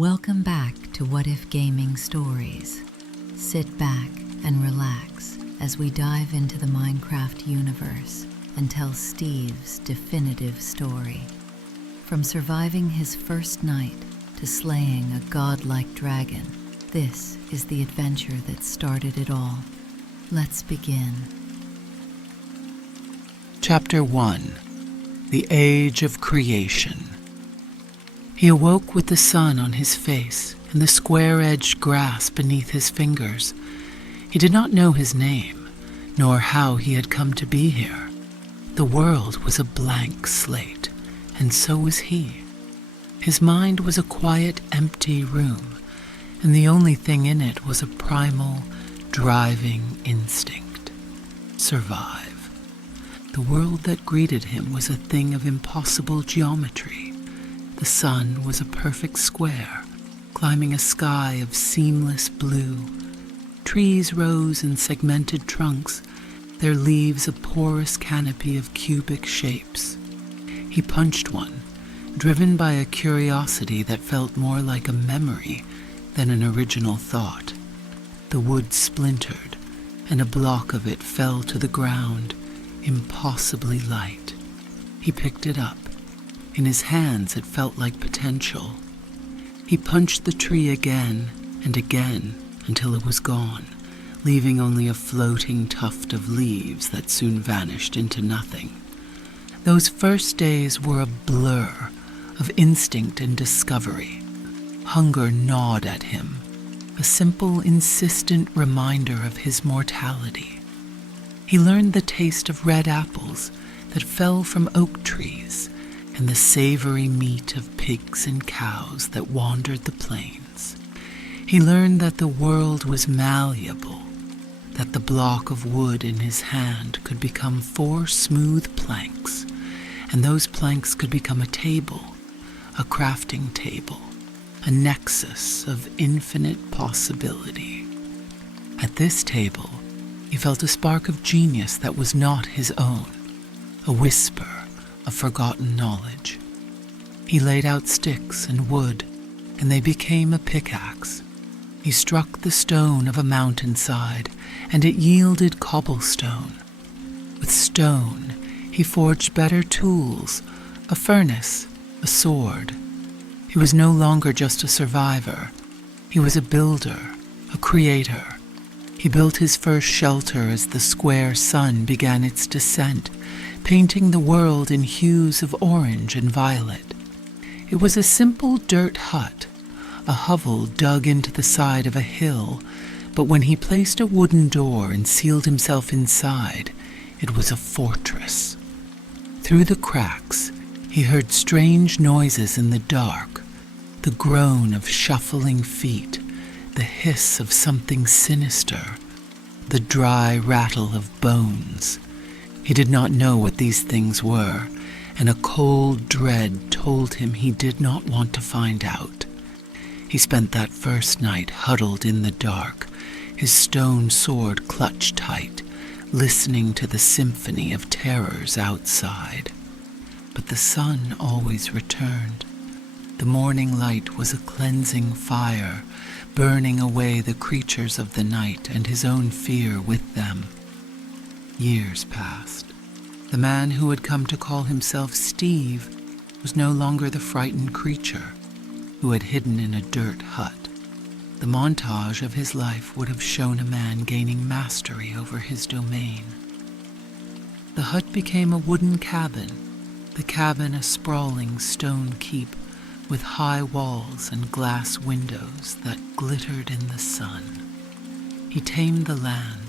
Welcome back to What If Gaming Stories. Sit back and relax as we dive into the Minecraft universe and tell Steve's definitive story. From surviving his first night to slaying a godlike dragon, this is the adventure that started it all. Let's begin. Chapter 1. The Age of Creation. He awoke with the sun on his face and the square-edged grass beneath his fingers. He did not know his name, nor how he had come to be here. The world was a blank slate, and so was he. His mind was a quiet, empty room, and the only thing in it was a primal, driving instinct. Survive. The world that greeted him was a thing of impossible geometry. The sun was a perfect square, climbing a sky of seamless blue. Trees rose in segmented trunks, their leaves a porous canopy of cubic shapes. He punched one, driven by a curiosity that felt more like a memory than an original thought. The wood splintered, and a block of it fell to the ground, impossibly light. He picked it up. In his hands it felt like potential. He punched the tree again and again until it was gone, leaving only a floating tuft of leaves that soon vanished into nothing. Those first days were a blur of instinct and discovery. Hunger gnawed at him, a simple, insistent reminder of his mortality. He learned the taste of red apples that fell from oak trees, and the savory meat of pigs and cows that wandered the plains. He learned that the world was malleable, that the block of wood in his hand could become 4 smooth planks, and those planks could become a table, a crafting table, a nexus of infinite possibility. At this table, he felt a spark of genius that was not his own, a whisper of forgotten knowledge. He laid out sticks and wood, and they became a pickaxe. He struck the stone of a mountainside, and it yielded cobblestone. With stone, he forged better tools, a furnace, a sword. He was no longer just a survivor. He was a builder, a creator. He built his first shelter as the square sun began its descent, painting the world in hues of orange and violet. It was a simple dirt hut, a hovel dug into the side of a hill, but when he placed a wooden door and sealed himself inside, it was a fortress. Through the cracks, he heard strange noises in the dark, the groan of shuffling feet, the hiss of something sinister, the dry rattle of bones. He did not know what these things were, and a cold dread told him he did not want to find out. He spent that first night huddled in the dark, his stone sword clutched tight, listening to the symphony of terrors outside. But the sun always returned. The morning light was a cleansing fire, burning away the creatures of the night and his own fear with them. Years passed. The man who had come to call himself Steve was no longer the frightened creature who had hidden in a dirt hut. The montage of his life would have shown a man gaining mastery over his domain. The hut became a wooden cabin, the cabin a sprawling stone keep with high walls and glass windows that glittered in the sun. He tamed the land,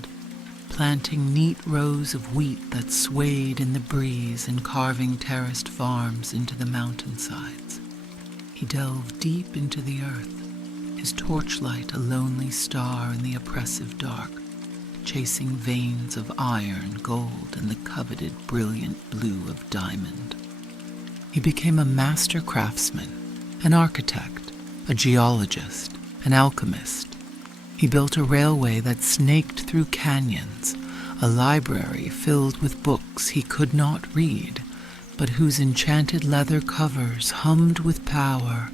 planting neat rows of wheat that swayed in the breeze and carving terraced farms into the mountainsides. He delved deep into the earth, his torchlight a lonely star in the oppressive dark, chasing veins of iron, gold, and the coveted brilliant blue of diamond. He became a master craftsman, an architect, a geologist, an alchemist. He built a railway that snaked through canyons, a library filled with books he could not read, but whose enchanted leather covers hummed with power,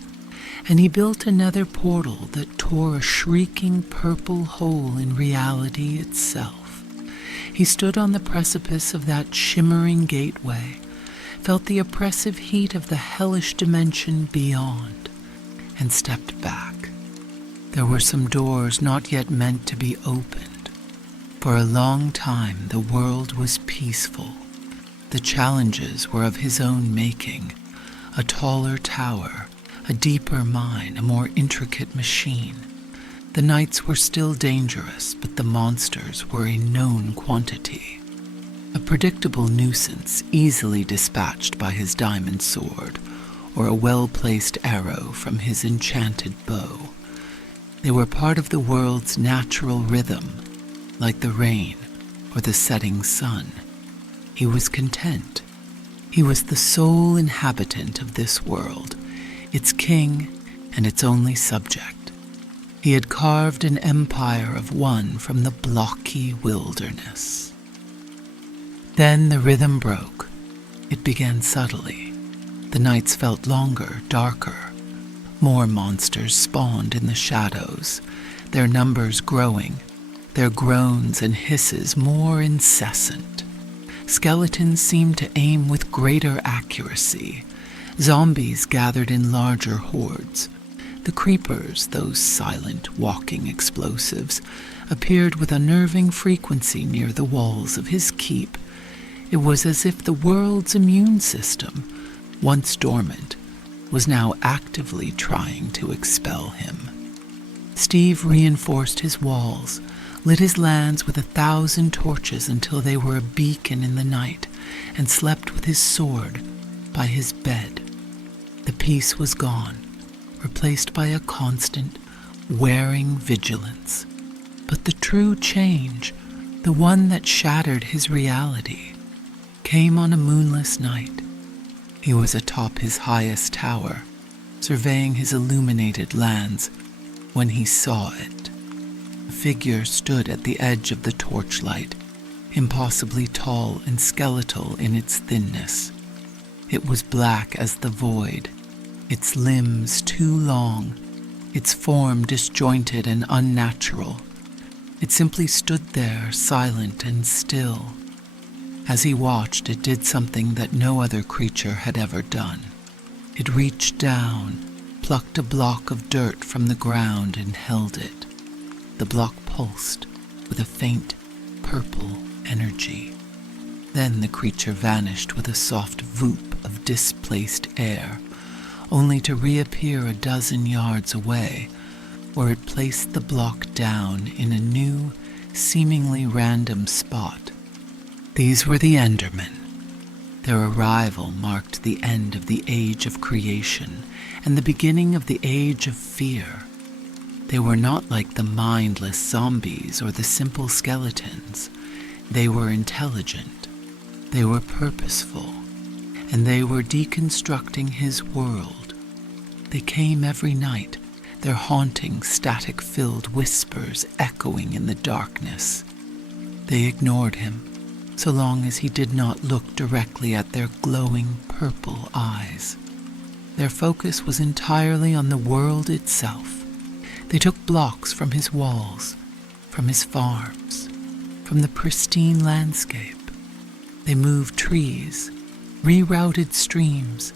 and he built another portal that tore a shrieking purple hole in reality itself. He stood on the precipice of that shimmering gateway, felt the oppressive heat of the hellish dimension beyond, and stepped back. There were some doors not yet meant to be opened. For a long time the world was peaceful. The challenges were of his own making: a taller tower, a deeper mine, a more intricate machine. The nights were still dangerous, but the monsters were a known quantity. A predictable nuisance easily dispatched by his diamond sword, or a well-placed arrow from his enchanted bow. They were part of the world's natural rhythm, like the rain or the setting sun. He was content. He was the sole inhabitant of this world, its king and its only subject. He had carved an empire of one from the blocky wilderness. Then the rhythm broke. It began subtly. The nights felt longer, darker. More monsters spawned in the shadows, their numbers growing, their groans and hisses more incessant. Skeletons seemed to aim with greater accuracy. Zombies gathered in larger hordes. The creepers, those silent, walking explosives, appeared with unnerving frequency near the walls of his keep. It was as if the world's immune system, once dormant, was now actively trying to expel him. Steve reinforced his walls, lit his lands with 1,000 torches until they were a beacon in the night, and slept with his sword by his bed. The peace was gone, replaced by a constant, wearing vigilance. But the true change, the one that shattered his reality, came on a moonless night. He was atop his highest tower, surveying his illuminated lands, when he saw it. A figure stood at the edge of the torchlight, impossibly tall and skeletal in its thinness. It was black as the void, its limbs too long, its form disjointed and unnatural. It simply stood there, silent and still. As he watched, it did something that no other creature had ever done. It reached down, plucked a block of dirt from the ground and held it. The block pulsed with a faint, purple energy. Then the creature vanished with a soft voop of displaced air, only to reappear a dozen yards away, where it placed the block down in a new, seemingly random spot. These were the Endermen. Their arrival marked the end of the age of creation and the beginning of the age of fear. They were not like the mindless zombies or the simple skeletons. They were intelligent, they were purposeful, and they were deconstructing his world. They came every night, their haunting, static-filled whispers echoing in the darkness. They ignored him, so long as he did not look directly at their glowing purple eyes. Their focus was entirely on the world itself. They took blocks from his walls, from his farms, from the pristine landscape. They moved trees, rerouted streams,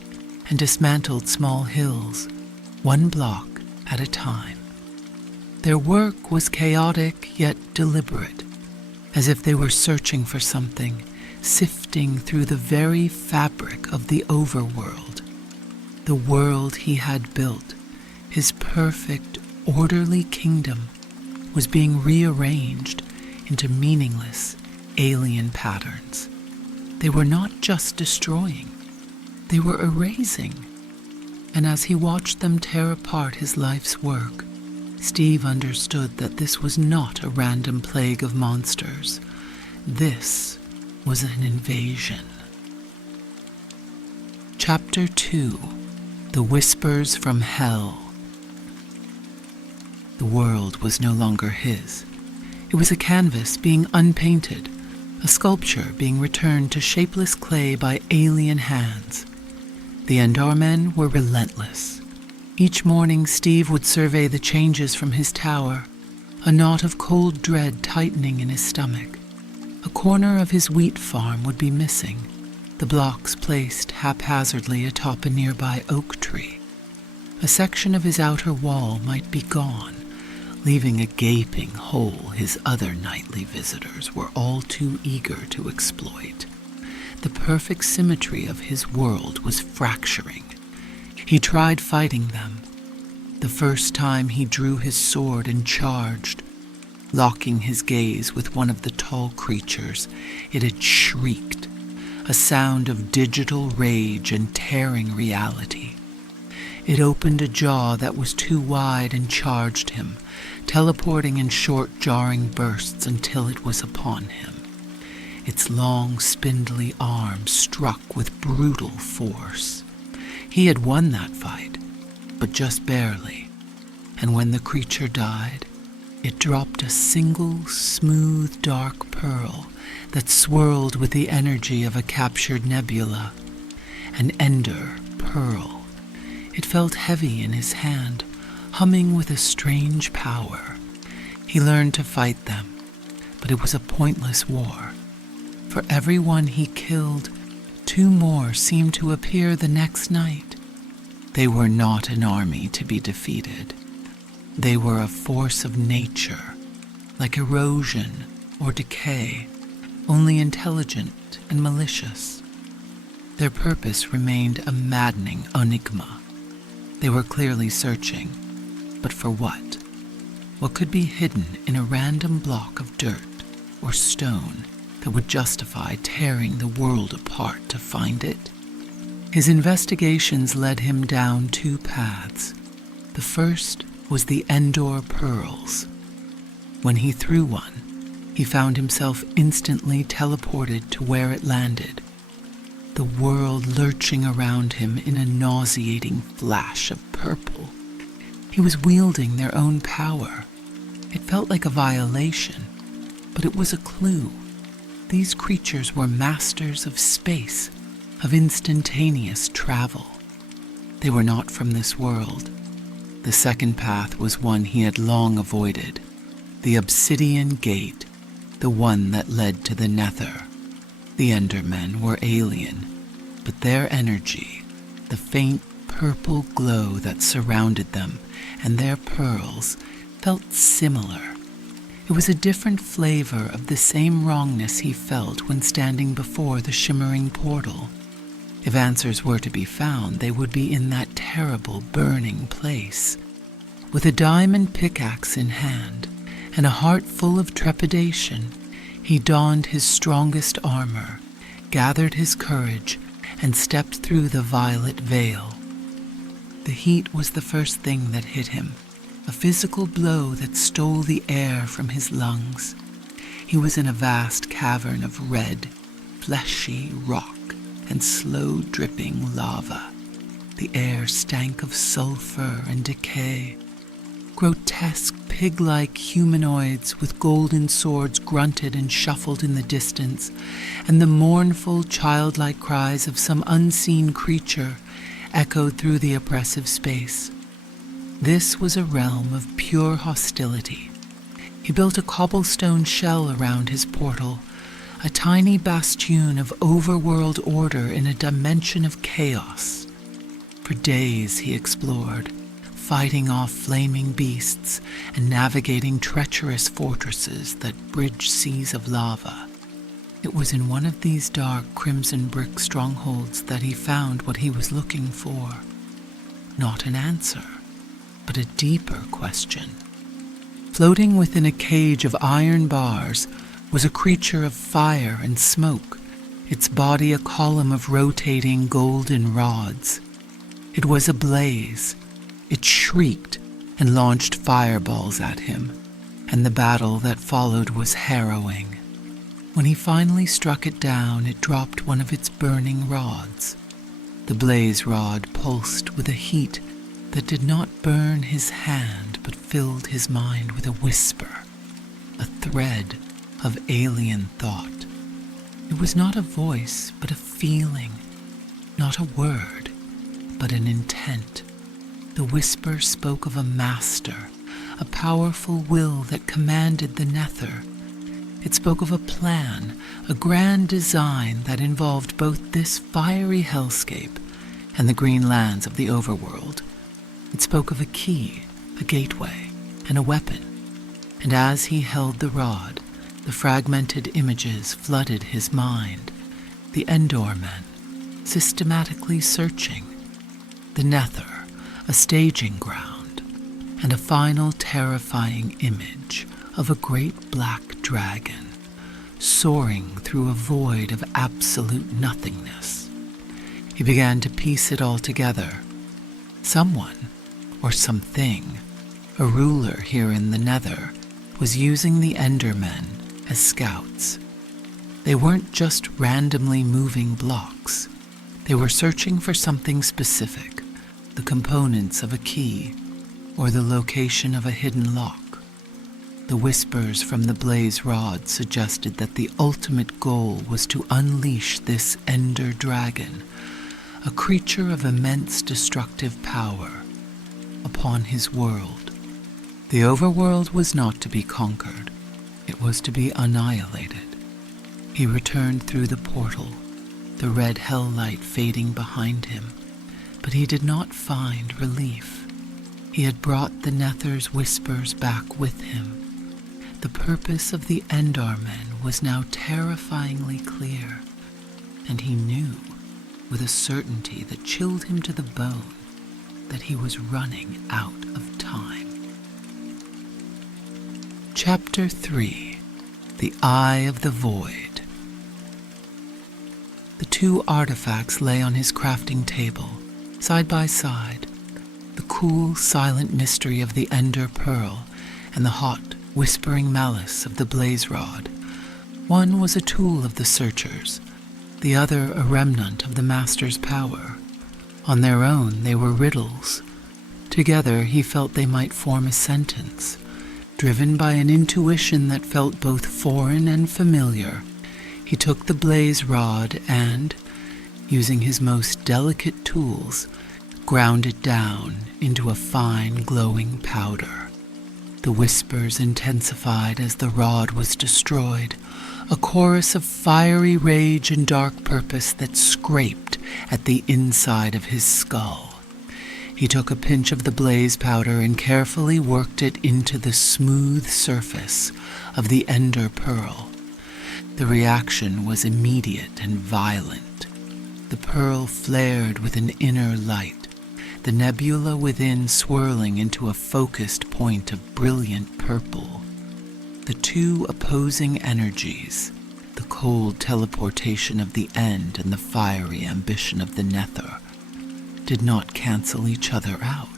and dismantled small hills, one block at a time. Their work was chaotic yet deliberate, as if they were searching for something, sifting through the very fabric of the Overworld. The world he had built, his perfect, orderly kingdom, was being rearranged into meaningless, alien patterns. They were not just destroying, they were erasing. And as he watched them tear apart his life's work, Steve understood that this was not a random plague of monsters. This was an invasion. Chapter 2: The Whispers from Hell. The world was no longer his. It was a canvas being unpainted, a sculpture being returned to shapeless clay by alien hands. The Endermen were relentless. Each morning, Steve would survey the changes from his tower, a knot of cold dread tightening in his stomach. A corner of his wheat farm would be missing, the blocks placed haphazardly atop a nearby oak tree. A section of his outer wall might be gone, leaving a gaping hole his other nightly visitors were all too eager to exploit. The perfect symmetry of his world was fracturing. He tried fighting them. The first time he drew his sword and charged. Locking his gaze with one of the tall creatures, it had shrieked, a sound of digital rage and tearing reality. It opened a jaw that was too wide and charged him, teleporting in short, jarring bursts until it was upon him. Its long, spindly arm struck with brutal force. He had won that fight, but just barely, and when the creature died, it dropped a single, smooth, dark pearl that swirled with the energy of a captured nebula. An ender pearl. It felt heavy in his hand, humming with a strange power. He learned to fight them, but it was a pointless war. For every one he killed, 2 more seemed to appear the next night. They were not an army to be defeated. They were a force of nature, like erosion or decay, only intelligent and malicious. Their purpose remained a maddening enigma. They were clearly searching, but for what? What could be hidden in a random block of dirt or stone that would justify tearing the world apart to find it? His investigations led him down 2 paths. The first was the Endor Pearls. When he threw one, he found himself instantly teleported to where it landed, the world lurching around him in a nauseating flash of purple. He was wielding their own power. It felt like a violation, but it was a clue. These creatures were masters of space, of instantaneous travel. They were not from this world. The second path was one he had long avoided, the obsidian gate, the one that led to the Nether. The Endermen were alien, but their energy, the faint purple glow that surrounded them, and their pearls, felt similar. It was a different flavor of the same wrongness he felt when standing before the shimmering portal. If answers were to be found, they would be in that terrible burning place. With a diamond pickaxe in hand and a heart full of trepidation, he donned his strongest armor, gathered his courage, and stepped through the violet veil. The heat was the first thing that hit him, a physical blow that stole the air from his lungs. He was in a vast cavern of red, fleshy rock and slow-dripping lava. The air stank of sulfur and decay. Grotesque, pig-like humanoids with golden swords grunted and shuffled in the distance, and the mournful, childlike cries of some unseen creature echoed through the oppressive space. This was a realm of pure hostility. He built a cobblestone shell around his portal, a tiny bastion of overworld order in a dimension of chaos. For days he explored, fighting off flaming beasts and navigating treacherous fortresses that bridged seas of lava. It was in one of these dark crimson brick strongholds that he found what he was looking for. Not an answer, but a deeper question. Floating within a cage of iron bars was a creature of fire and smoke, its body a column of rotating golden rods. It was ablaze. It shrieked and launched fireballs at him, and the battle that followed was harrowing. When he finally struck it down, it dropped one of its burning rods. The blaze rod pulsed with a heat that did not burn his hand but filled his mind with a whisper, a thread of alien thought. It was not a voice, but a feeling, not a word, but an intent. The whisper spoke of a master, a powerful will that commanded the Nether. It spoke of a plan, a grand design that involved both this fiery hellscape and the green lands of the Overworld. It spoke of a key, a gateway, and a weapon. And as he held the rod, the fragmented images flooded his mind. The Endermen, systematically searching. The Nether, a staging ground, and a final terrifying image of a great black dragon soaring through a void of absolute nothingness. He began to piece it all together. Someone, or something, a ruler here in the Nether, was using the Endermen as scouts. They weren't just randomly moving blocks. They were searching for something specific, the components of a key, or the location of a hidden lock. The whispers from the blaze rod suggested that the ultimate goal was to unleash this Ender Dragon, a creature of immense destructive power, upon his world. The Overworld was not to be conquered. It was to be annihilated. He returned through the portal, the red hell light fading behind him, but he did not find relief. He had brought the Nether's whispers back with him. The purpose of the Endermen was now terrifyingly clear, and he knew, with a certainty that chilled him to the bone, that he was running out of time. Chapter 3. The Eye of the Void. The two artifacts lay on his crafting table, side by side, the cool, silent mystery of the Ender Pearl and the hot, whispering malice of the blaze rod. One was a tool of the searchers, the other a remnant of the master's power. On their own, they were riddles. Together, he felt they might form a sentence, driven by an intuition that felt both foreign and familiar. He took the blaze rod and, using his most delicate tools, ground it down into a fine, glowing powder. The whispers intensified as the rod was destroyed, a chorus of fiery rage and dark purpose that scraped at the inside of his skull. He took a pinch of the blaze powder and carefully worked it into the smooth surface of the Ender Pearl. The reaction was immediate and violent. The pearl flared with an inner light, the nebula within swirling into a focused point of brilliant purple. The two opposing energies, the cold teleportation of the End and the fiery ambition of the Nether, did not cancel each other out.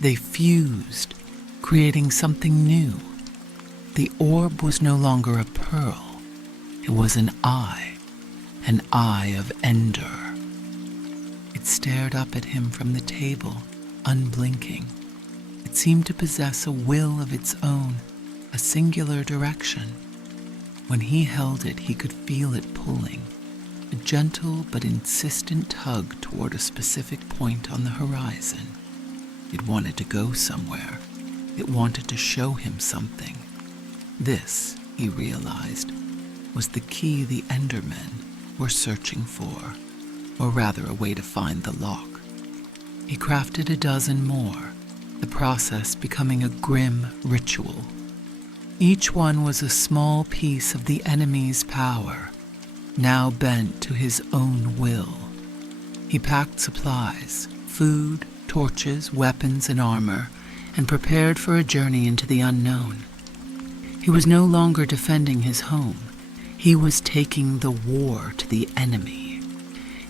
They fused, creating something new. The orb was no longer a pearl. It was an eye of Ender. It stared up at him from the table, unblinking. It seemed to possess a will of its own, a singular direction. When he held it, he could feel it pulling, a gentle but insistent tug toward a specific point on the horizon. It wanted to go somewhere. It wanted to show him something. This, he realized, was the key the Endermen were searching for, or rather a way to find the lock. He crafted a dozen more, the process becoming a grim ritual. Each one was a small piece of the enemy's power, now bent to his own will. He packed supplies, food, torches, weapons, and armor, and prepared for a journey into the unknown. He was no longer defending his home. He was taking the war to the enemy.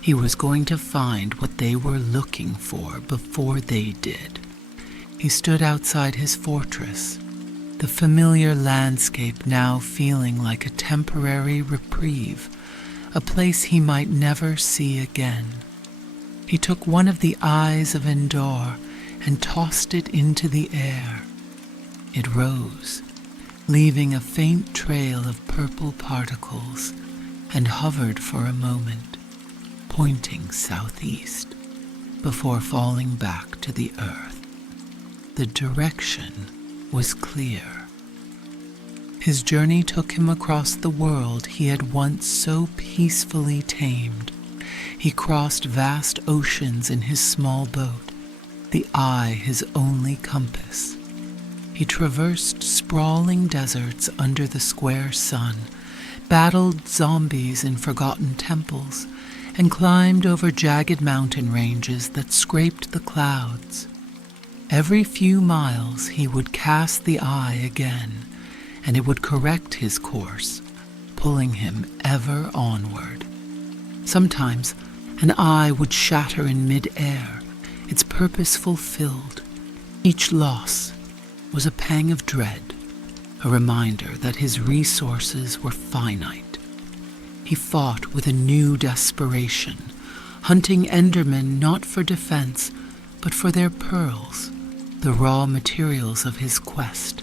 He was going to find what they were looking for before they did. He stood outside his fortress, the familiar landscape now feeling like a temporary reprieve, a place he might never see again. He took one of the eyes of Endor and tossed it into the air. It rose, leaving a faint trail of purple particles, and hovered for a moment, pointing southeast. before falling back to the earth. The direction was clear. His journey took him across the world he had once so peacefully tamed. He crossed vast oceans in his small boat, the eye his only compass. He traversed sprawling deserts under the square sun, battled zombies in forgotten temples, and climbed over jagged mountain ranges that scraped the clouds. Every few miles he would cast the eye again, and it would correct his course, pulling him ever onward. Sometimes an eye would shatter in mid-air, its purpose fulfilled. Each loss was a pang of dread, a reminder that his resources were finite. He fought with a new desperation, hunting Endermen not for defense, but for their pearls, the raw materials of his quest.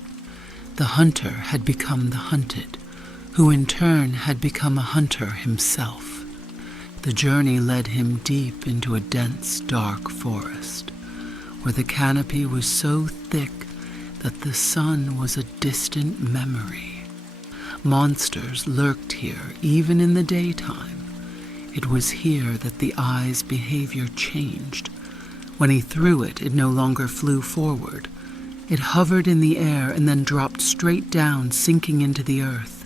The hunter had become the hunted, who in turn had become a hunter himself. The journey led him deep into a dense, dark forest, where the canopy was so thick that the sun was a distant memory. Monsters lurked here even in the daytime. It was here that the eye's behavior changed. When he threw it, it no longer flew forward. It hovered in the air and then dropped straight down, sinking into the earth.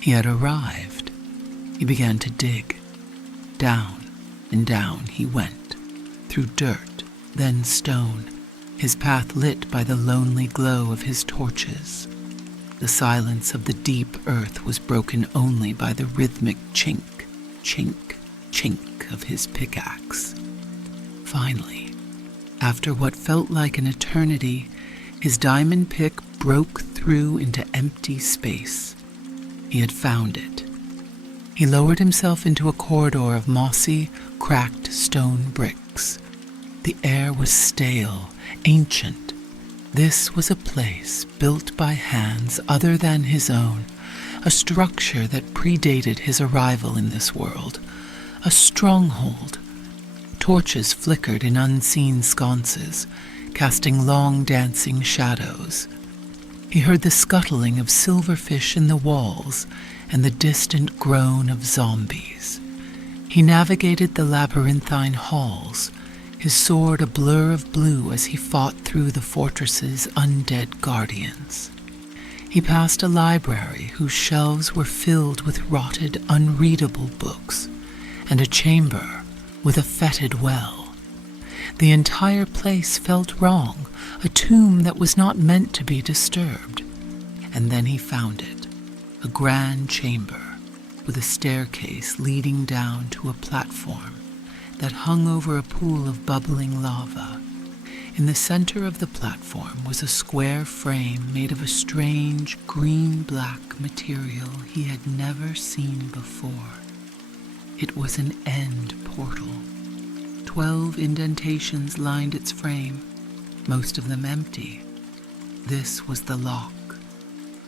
He had arrived. He began to dig. Down and down he went, through dirt, then stone, his path lit by the lonely glow of his torches. The silence of the deep earth was broken only by the rhythmic chink, chink, chink of his pickaxe. Finally, after what felt like an eternity, his diamond pick broke through into empty space. He had found it. He lowered himself into a corridor of mossy, cracked stone bricks. The air was stale, ancient. This was a place built by hands other than his own, a structure that predated his arrival in this world, a stronghold. Torches flickered in unseen sconces, casting long dancing shadows. He heard the scuttling of silverfish in the walls and the distant groan of zombies. He navigated the labyrinthine halls, his sword a blur of blue as he fought through the fortress's undead guardians. He passed a library whose shelves were filled with rotted, unreadable books, and a chamber with a fetid well. The entire place felt wrong, a tomb that was not meant to be disturbed. And then he found it, a grand chamber with a staircase leading down to a platform that hung over a pool of bubbling lava. In the center of the platform was a square frame made of a strange green-black material he had never seen before. It was an end portal. 12 indentations lined its frame, most of them empty. This was the lock.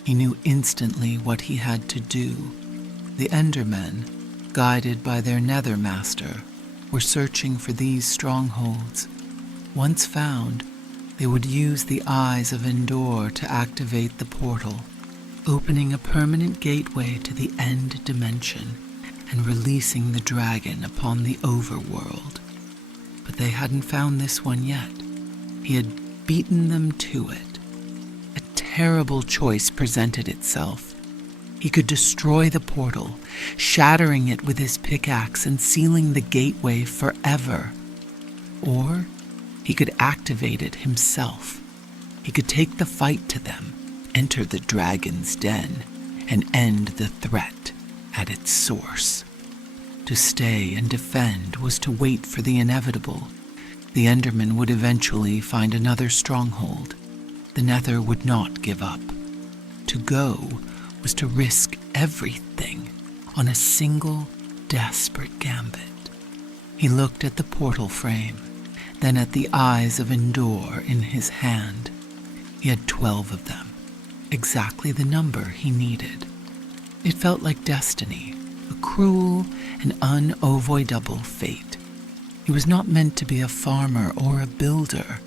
He knew instantly what he had to do. The Endermen, guided by their Nether master, were searching for these strongholds. Once found, they would use the Eyes of Endor to activate the portal, opening a permanent gateway to the end dimension and releasing the dragon upon the Overworld. But they hadn't found this one yet. He had beaten them to it. A terrible choice presented itself. He could destroy the portal, shattering it with his pickaxe and sealing the gateway forever. Or he could activate it himself. He could take the fight to them, enter the dragon's den, and end the threat at its source. To stay and defend was to wait for the inevitable. The Endermen would eventually find another stronghold. The Nether would not give up. To go was to risk everything on a single, desperate gambit. He looked at the portal frame, then at the Eyes of Endor in his hand. He had 12 of them, exactly the number he needed. It felt like destiny, a cruel and unavoidable fate. He He was not meant to be a farmer or a builder.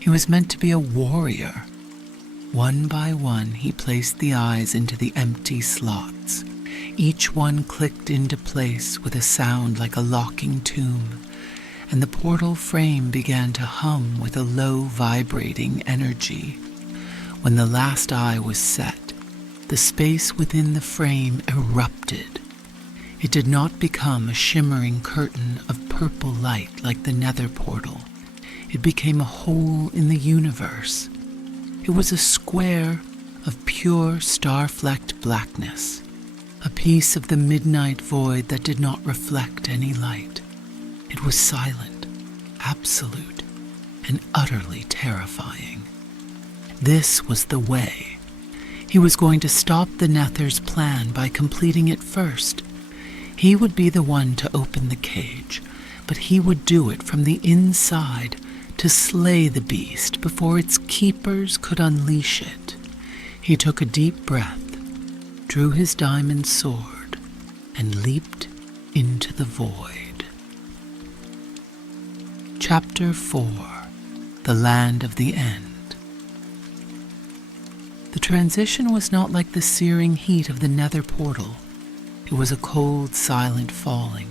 He was meant to be a warrior. One by one, he placed the eyes into the empty slots. Each one clicked into place with a sound like a locking tomb, and the portal frame began to hum with a low vibrating energy. When the last eye was set, the space within the frame erupted. It did not become a shimmering curtain of purple light like the Nether portal. It became a hole in the universe. It was a square of pure star-flecked blackness, a piece of the midnight void that did not reflect any light. It was silent, absolute, and utterly terrifying. This was the way. He was going to stop the Nether's plan by completing it first. He would be the one to open the cage, but he would do it from the inside to slay the beast before its keepers could unleash it. He took a deep breath, drew his diamond sword, and leaped into the void. Chapter 4: The Land of the End. The transition was not like the searing heat of the Nether portal. It was a cold, silent falling.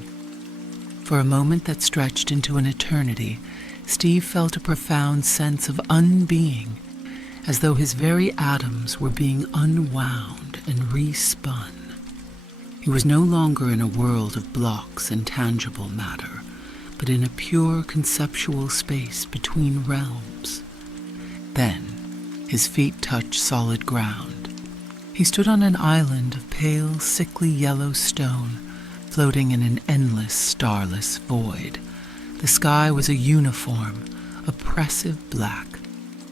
For a moment that stretched into an eternity, Steve felt a profound sense of unbeing, as though his very atoms were being unwound and respun. He was no longer in a world of blocks and tangible matter, but in a pure conceptual space between realms. Then, his feet touched solid ground. He stood on an island of pale, sickly yellow stone, floating in an endless, starless void. The sky was a uniform, oppressive black,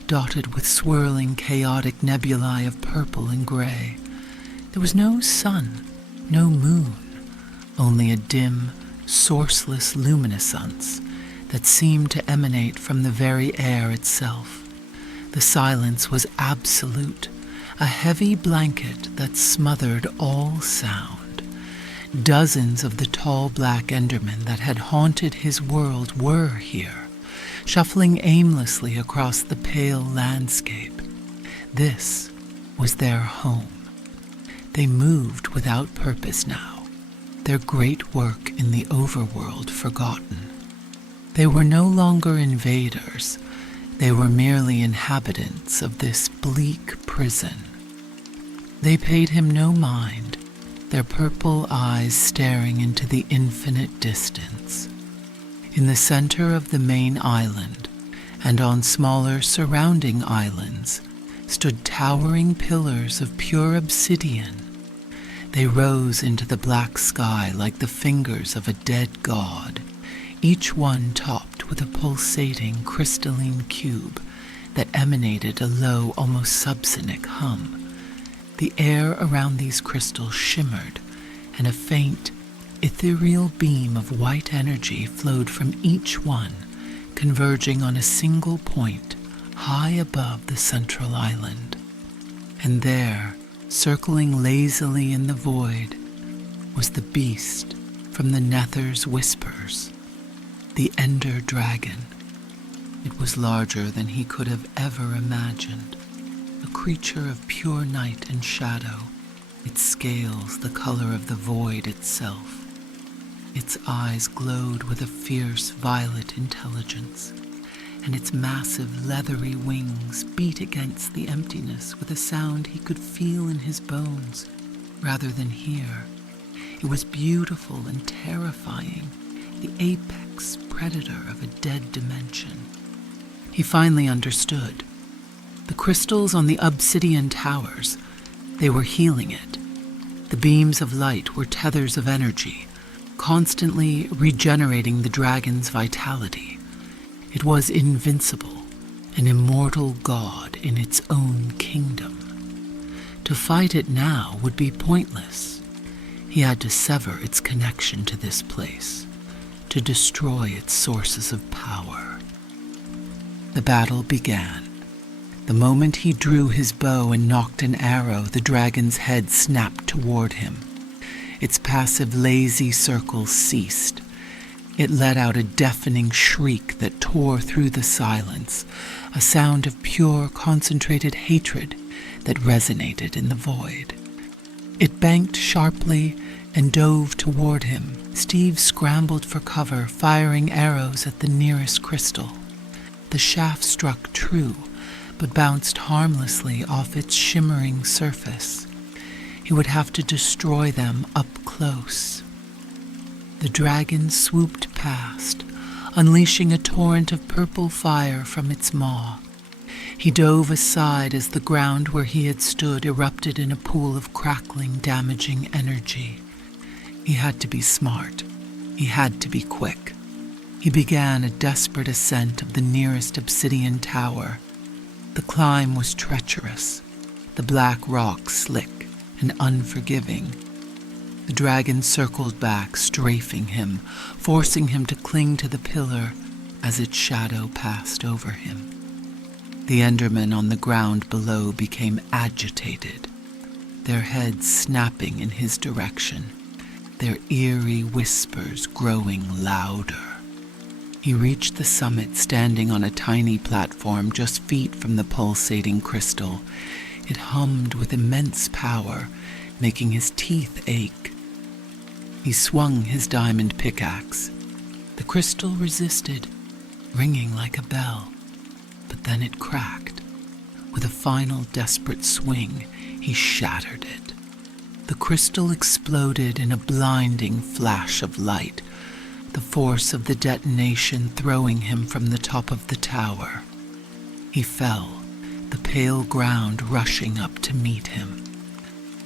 dotted with swirling, chaotic nebulae of purple and gray. There was no sun, no moon, only a dim, sourceless luminescence that seemed to emanate from the very air itself. The silence was absolute, a heavy blanket that smothered all sound. Dozens of the tall black Endermen that had haunted his world were here, shuffling aimlessly across the pale landscape. This was their home. They moved without purpose now, their great work in the Overworld forgotten. They were no longer invaders. They were merely inhabitants of this bleak prison. They paid him no mind, their purple eyes staring into the infinite distance. In the center of the main island, and on smaller surrounding islands, stood towering pillars of pure obsidian. They rose into the black sky like the fingers of a dead god, each one topped with a pulsating crystalline cube that emanated a low, almost subsonic hum. The air around these crystals shimmered, and a faint, ethereal beam of white energy flowed from each one, converging on a single point high above the central island. And there, circling lazily in the void, was the beast from the Nether's whispers, the Ender Dragon. It was larger than he could have ever imagined, a creature of pure night and shadow, its scales the color of the void itself. Its eyes glowed with a fierce violet intelligence, and its massive leathery wings beat against the emptiness with a sound he could feel in his bones rather than hear. It was beautiful and terrifying, the apex predator of a dead dimension. He finally understood. The crystals on the obsidian towers, they were healing it. The beams of light were tethers of energy, constantly regenerating the dragon's vitality. It was invincible, an immortal god in its own kingdom. To fight it now would be pointless. He had to sever its connection to this place, to destroy its sources of power. The battle began. The moment he drew his bow and nocked an arrow, the dragon's head snapped toward him. Its passive, lazy circles ceased. It let out a deafening shriek that tore through the silence, a sound of pure, concentrated hatred that resonated in the void. It banked sharply and dove toward him. Steve scrambled for cover, firing arrows at the nearest crystal. The shaft struck true, but bounced harmlessly off its shimmering surface. He would have to destroy them up close. The dragon swooped past, unleashing a torrent of purple fire from its maw. He dove aside as the ground where he had stood erupted in a pool of crackling, damaging energy. He had to be smart. He had to be quick. He began a desperate ascent of the nearest obsidian tower. The climb was treacherous, the black rock slick and unforgiving. The dragon circled back, strafing him, forcing him to cling to the pillar as its shadow passed over him. The Endermen on the ground below became agitated, their heads snapping in his direction, their eerie whispers growing louder. He reached the summit, standing on a tiny platform just feet from the pulsating crystal. It hummed with immense power, making his teeth ache. He swung his diamond pickaxe. The crystal resisted, ringing like a bell, but then it cracked. With a final desperate swing, he shattered it. The crystal exploded in a blinding flash of light, the force of the detonation throwing him from the top of the tower. He fell, the pale ground rushing up to meet him.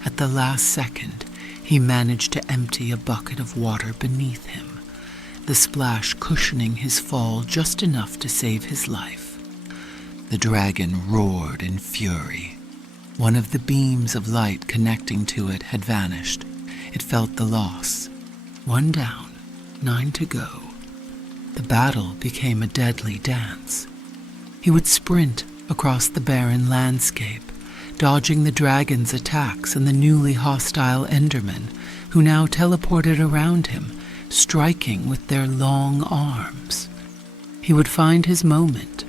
At the last second, he managed to empty a bucket of water beneath him, the splash cushioning his fall just enough to save his life. The dragon roared in fury. One of the beams of light connecting to it had vanished. It felt the loss. 1 down, 9 to go. The battle became a deadly dance. He would sprint across the barren landscape, dodging the dragon's attacks and the newly hostile Endermen, who now teleported around him, striking with their long arms. He would find his moment,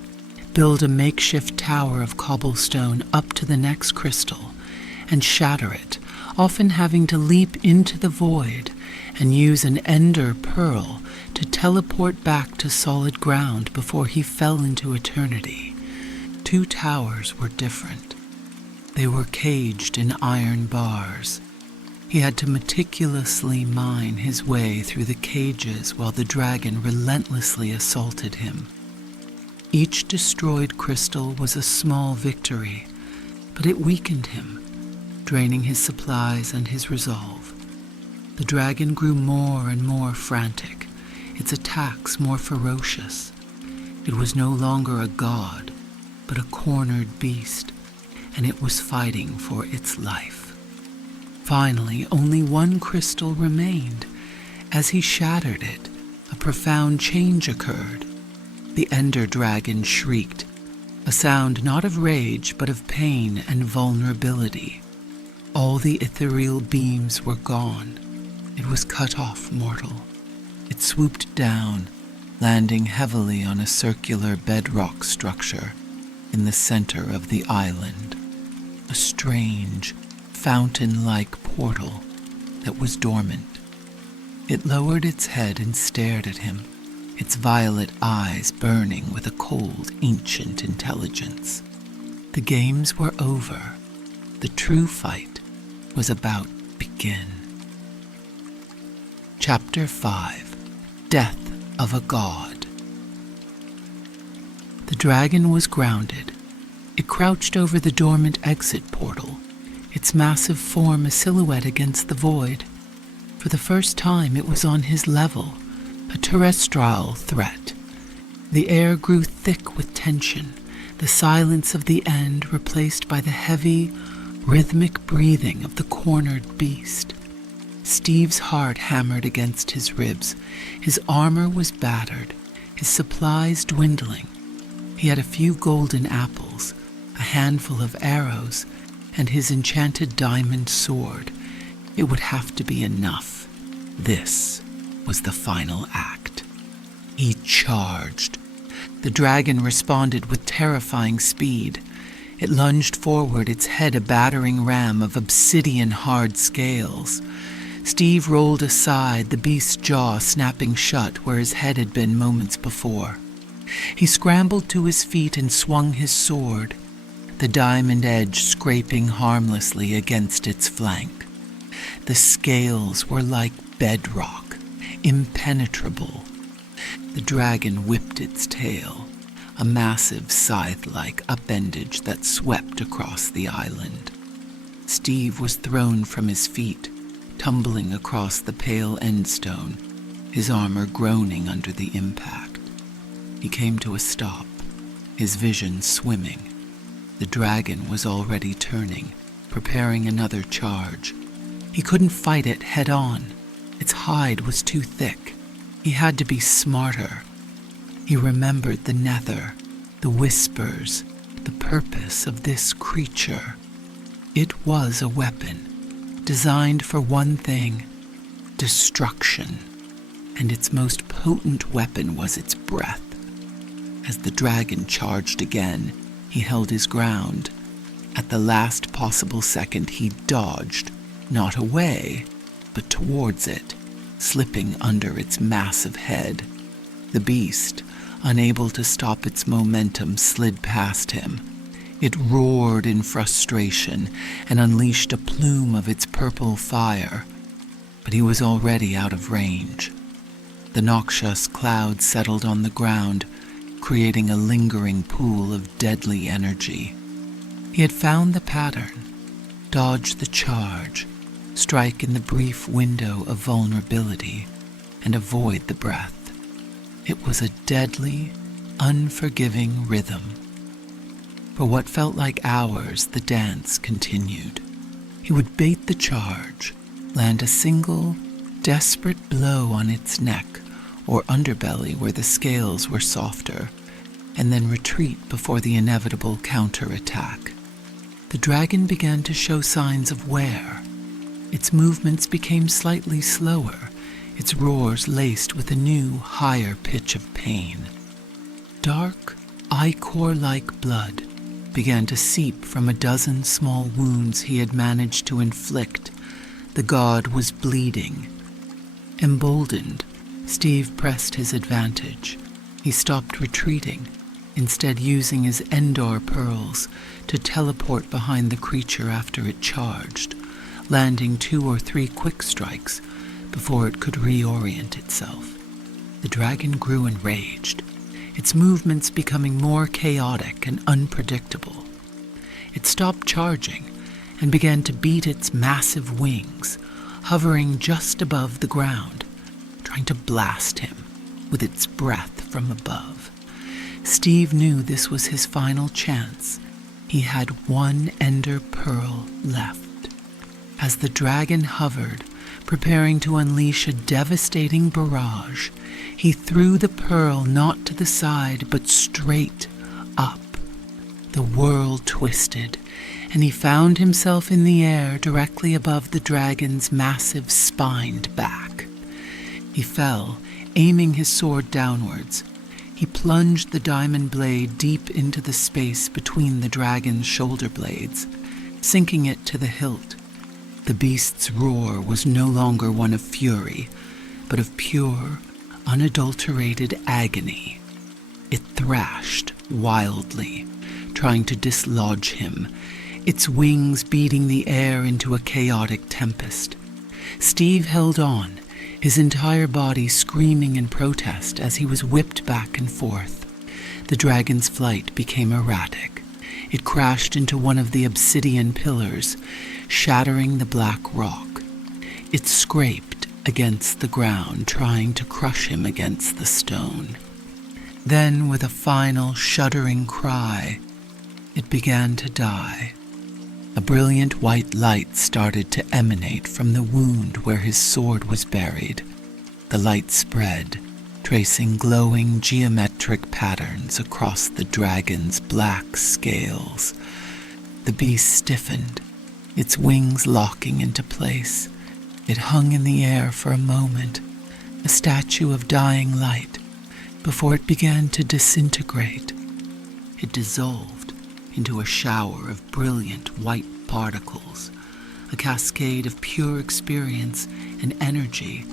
build a makeshift tower of cobblestone up to the next crystal, and shatter it, often having to leap into the void and use an ender pearl to teleport back to solid ground before he fell into eternity. 2 towers were different. They were caged in iron bars. He had to meticulously mine his way through the cages while the dragon relentlessly assaulted him. Each destroyed crystal was a small victory, but it weakened him, draining his supplies and his resolve. The dragon grew more and more frantic, its attacks more ferocious. It was no longer a god, but a cornered beast, and it was fighting for its life. Finally, only 1 crystal remained. As he shattered it, a profound change occurred. The ender dragon shrieked, a sound not of rage but of pain and vulnerability. All the ethereal beams were gone. It was cut off, mortal. It swooped down, landing heavily on a circular bedrock structure in the center of the island, a strange, fountain-like portal that was dormant. It lowered its head and stared at him, its violet eyes burning with a cold, ancient intelligence. The games were over. The true fight was about to begin. Chapter 5: Death of a God. The dragon was grounded. It crouched over the dormant exit portal, its massive form a silhouette against the void. For the first time, it was on his level, a terrestrial threat. The air grew thick with tension, the silence of the end replaced by the heavy, rhythmic breathing of the cornered beast. Steve's heart hammered against his ribs. His armor was battered, his supplies dwindling. He had a few golden apples, a handful of arrows, and his enchanted diamond sword. It would have to be enough. This was the final act. He charged. The dragon responded with terrifying speed. It lunged forward, its head a battering ram of obsidian-hard scales. Steve rolled aside, the beast's jaw snapping shut where his head had been moments before. He scrambled to his feet and swung his sword, the diamond edge scraping harmlessly against its flank. The scales were like bedrock, impenetrable. The dragon whipped its tail, a massive scythe-like upendage that swept across the island. Steve was thrown from his feet, tumbling across the pale endstone, his armor groaning under the impact. He came to a stop, his vision swimming. The dragon was already turning, preparing another charge. He couldn't fight it head-on. Its hide was too thick. He had to be smarter. He remembered the Nether, the whispers, the purpose of this creature. It was a weapon, designed for one thing: destruction. And its most potent weapon was its breath. As the dragon charged again, he held his ground. At the last possible second, he dodged, not away, but towards it, slipping under its massive head. The beast, unable to stop its momentum, slid past him. It roared in frustration and unleashed a plume of its purple fire, but he was already out of range. The noxious cloud settled on the ground, creating a lingering pool of deadly energy. He had found the pattern: dodge the charge, strike in the brief window of vulnerability, and avoid the breath. It was a deadly, unforgiving rhythm. For what felt like hours, the dance continued. He would bait the charge, land a single, desperate blow on its neck or underbelly where the scales were softer, and then retreat before the inevitable counterattack. The dragon began to show signs of wear. Its movements became slightly slower, its roars laced with a new, higher pitch of pain. Dark, ichor-like blood began to seep from a dozen small wounds he had managed to inflict. The god was bleeding. Emboldened, Steve pressed his advantage. He stopped retreating, instead using his Endor pearls to teleport behind the creature after it charged, landing 2 or 3 quick strikes before it could reorient itself. The dragon grew enraged, its movements becoming more chaotic and unpredictable. It stopped charging and began to beat its massive wings, hovering just above the ground, trying to blast him with its breath from above. Steve knew this was his final chance. He had 1 Ender Pearl left. As the dragon hovered, preparing to unleash a devastating barrage, he threw the pearl not to the side, but straight up. The world twisted, and he found himself in the air directly above the dragon's massive spined back. He fell, aiming his sword downwards. He plunged the diamond blade deep into the space between the dragon's shoulder blades, sinking it to the hilt. The beast's roar was no longer one of fury, but of pure, unadulterated agony. It thrashed wildly, trying to dislodge him, its wings beating the air into a chaotic tempest. Steve held on, his entire body screaming in protest as he was whipped back and forth. The dragon's flight became erratic. It crashed into one of the obsidian pillars, shattering the black rock. It scraped against the ground, trying to crush him against the stone. Then, with a final shuddering cry, it began to die. A brilliant white light started to emanate from the wound where his sword was buried. The light spread, tracing glowing geometric patterns across the dragon's black scales. The beast stiffened, its wings locking into place. It hung in the air for a moment, a statue of dying light, before it began to disintegrate. It dissolved into a shower of brilliant white particles, a cascade of pure experience and energy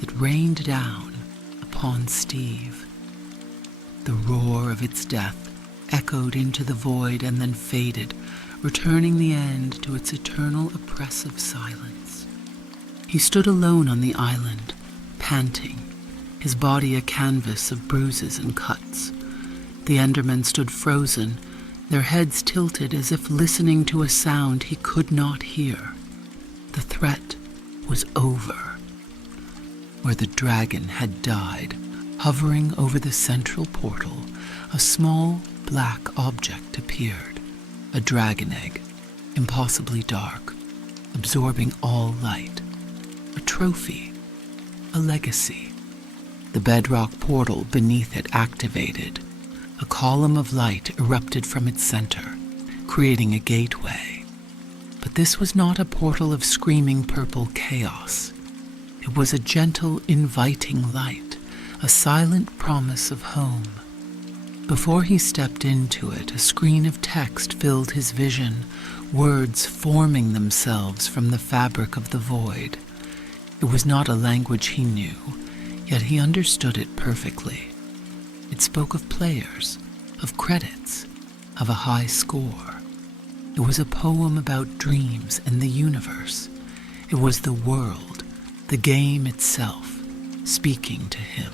that rained down upon Steve. The roar of its death echoed into the void and then faded, returning the end to its eternal oppressive silence. He stood alone on the island, panting, his body a canvas of bruises and cuts. The Endermen stood frozen, their heads tilted as if listening to a sound he could not hear. The threat was over. Where the dragon had died, hovering over the central portal, a small black object appeared. A dragon egg, impossibly dark, absorbing all light. A trophy, a legacy. The bedrock portal beneath it activated. A column of light erupted from its center, creating a gateway. But this was not a portal of screaming purple chaos. It was a gentle, inviting light, a silent promise of home. Before he stepped into it, a screen of text filled his vision, words forming themselves from the fabric of the void. It was not a language he knew, yet he understood it perfectly. It spoke of players, of credits, of a high score. It was a poem about dreams and the universe. It was the world, the game itself, speaking to him.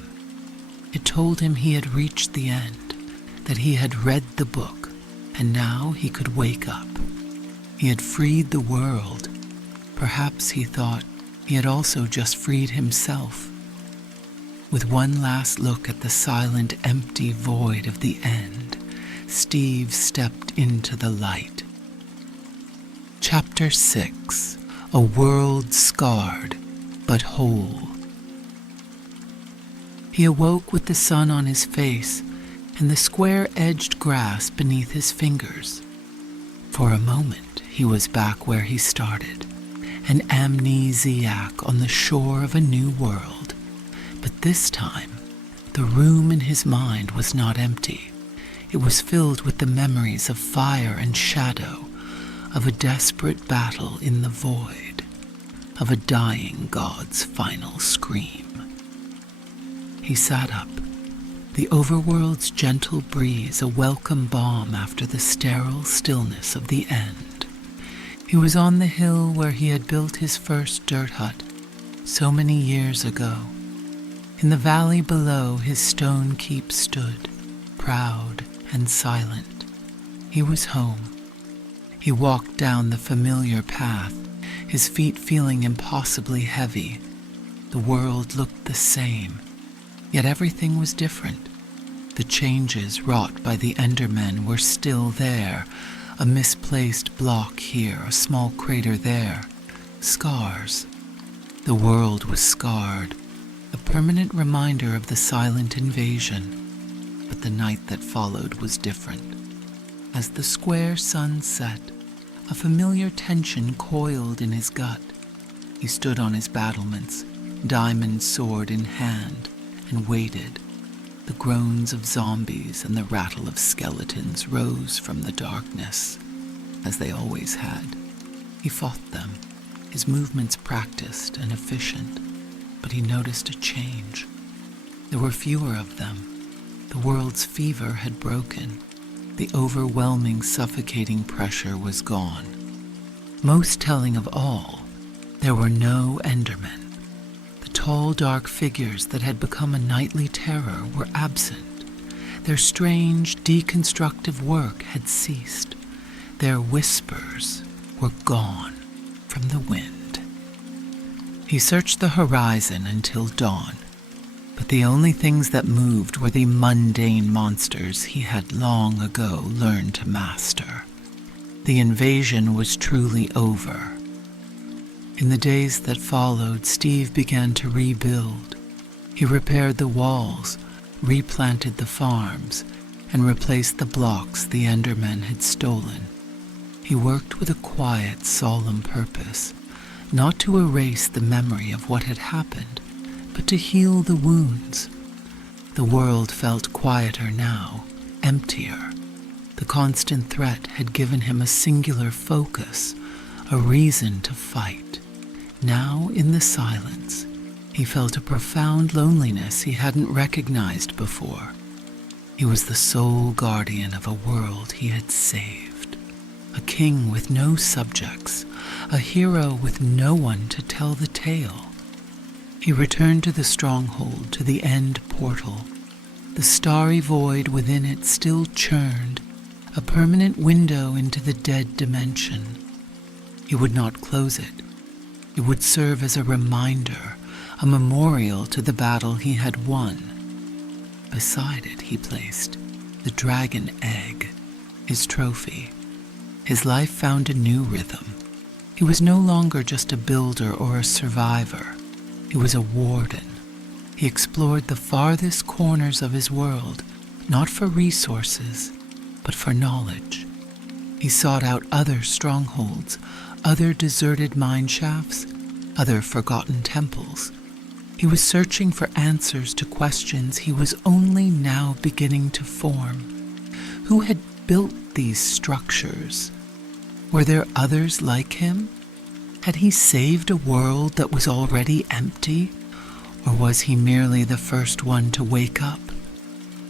It told him he had reached the end, that he had read the book, and now he could wake up. He had freed the world. Perhaps, he thought, he had also just freed himself. With one last look at the silent, empty void of the end, Steve stepped into the light. Chapter 6. A world scarred, but whole. He awoke with the sun on his face and the square-edged grass beneath his fingers. For a moment, he was back where he started, an amnesiac on the shore of a new world. But this time, the room in his mind was not empty. It was filled with the memories of fire and shadow, of a desperate battle in the void, of a dying god's final scream. He sat up, the overworld's gentle breeze a welcome balm after the sterile stillness of the end. He was on the hill where he had built his first dirt hut so many years ago. In the valley below, his stone keep stood, proud and silent. He was home. He walked down the familiar path, his feet feeling impossibly heavy. The world looked the same, yet everything was different. The changes wrought by the Endermen were still there, a misplaced block here, a small crater there, scars. The world was scarred, a permanent reminder of the silent invasion. But the night that followed was different. As the square sun set, a familiar tension coiled in his gut. He stood on his battlements, diamond sword in hand, and waited. The groans of zombies and the rattle of skeletons rose from the darkness, as they always had. He fought them, his movements practiced and efficient, but he noticed a change. There were fewer of them. The world's fever had broken. The overwhelming, suffocating pressure was gone. Most telling of all, there were no Endermen. The tall, dark figures that had become a nightly terror were absent. Their strange, deconstructive work had ceased. Their whispers were gone from the wind. He searched the horizon until dawn, but the only things that moved were the mundane monsters he had long ago learned to master. The invasion was truly over. In the days that followed, Steve began to rebuild. He repaired the walls, replanted the farms, and replaced the blocks the Endermen had stolen. He worked with a quiet, solemn purpose, not to erase the memory of what had happened, but to heal the wounds. The world felt quieter now, emptier. The constant threat had given him a singular focus, a reason to fight. Now, in the silence, he felt a profound loneliness he hadn't recognized before. He was the sole guardian of a world he had saved, a king with no subjects, a hero with no one to tell the tale. He returned to the stronghold, to the end portal. The starry void within it still churned, a permanent window into the dead dimension. He would not close it. It would serve as a reminder, a memorial to the battle he had won. Beside it he placed the dragon egg, his trophy. His life found a new rhythm. He was no longer just a builder or a survivor. He was a warden. He explored the farthest corners of his world, not for resources, but for knowledge. He sought out other strongholds, other deserted mine shafts, other forgotten temples. He was searching for answers to questions he was only now beginning to form. Who had built these structures? Were there others like him? Had he saved a world that was already empty? Or was he merely the first one to wake up?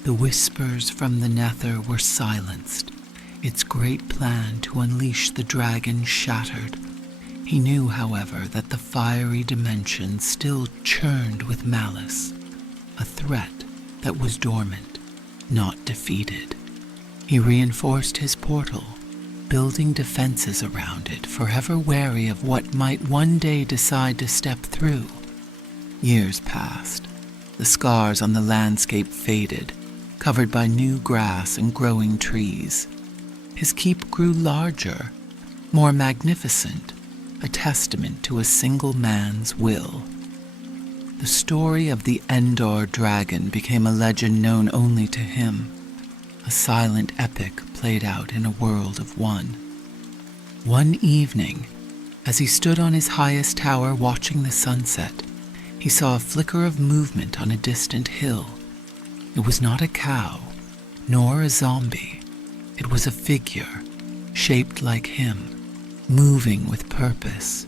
The whispers from the Nether were silenced, its great plan to unleash the dragon shattered. He knew, however, that the fiery dimension still churned with malice, a threat that was dormant, not defeated. He reinforced his portal, building defenses around it, forever wary of what might one day decide to step through. Years passed. The scars on the landscape faded, covered by new grass and growing trees. His keep grew larger, more magnificent, a testament to a single man's will. The story of the Endor dragon became a legend known only to him, a silent epic played out in a world of one. One evening, as he stood on his highest tower watching the sunset, he saw a flicker of movement on a distant hill. It was not a cow, nor a zombie. It was a figure, shaped like him, moving with purpose.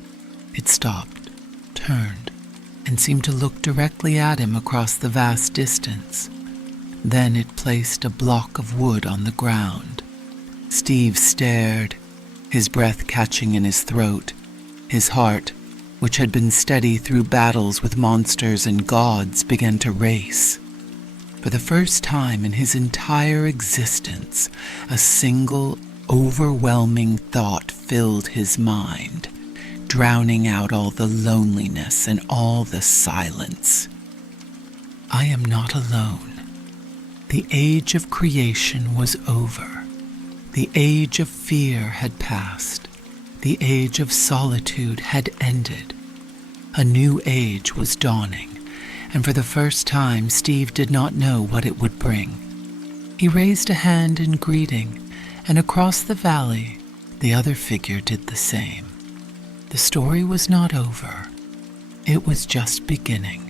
It stopped, turned, and seemed to look directly at him across the vast distance. Then it placed a block of wood on the ground. Steve stared, his breath catching in his throat. His heart, which had been steady through battles with monsters and gods, began to race. For the first time in his entire existence, a single, overwhelming thought filled his mind, drowning out all the loneliness and all the silence. I am not alone. The age of creation was over. The age of fear had passed. The age of solitude had ended. A new age was dawning, and for the first time Steve did not know what it would bring. He raised a hand in greeting, and across the valley, the other figure did the same. The story was not over. It was just beginning.